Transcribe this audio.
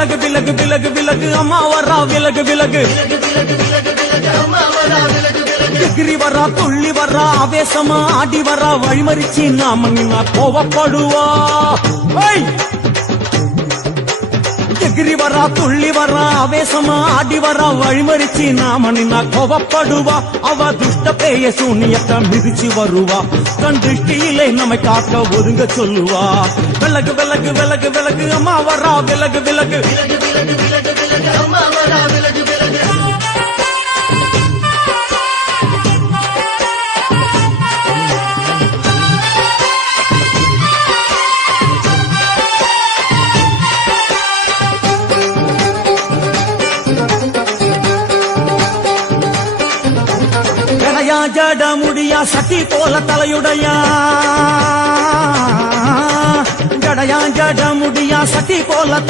விலகு விலகு விலகு விலகு அம்மா வரா விலகு விலகு எகிரி வரா துள்ளி வரா ஆவேசமா ஆடி வரா வழிமறிச்சு நாம நின்னா கோவப்படுவா எகிரி வரா துள்ளி வரா ஆவேசமா ஆடி வரா வழிமறிச்சு நாம நின்னா கோவப்படுவா அவ துஷ்ட பேய சூனியத்தை மிதிச்சு வருவா கண் திருஷ்டியிலே நம்மை காக்க ஒதுங்க சொல்லுவா விலகு விலகு விலகு விலகு அம்மா வரா விலகு விலகு அம்மா வரா விலகு விலகு ஜட முடியா சட்டி போல தலையுடையா ஜடையா ஜட முடியா சட்டி போல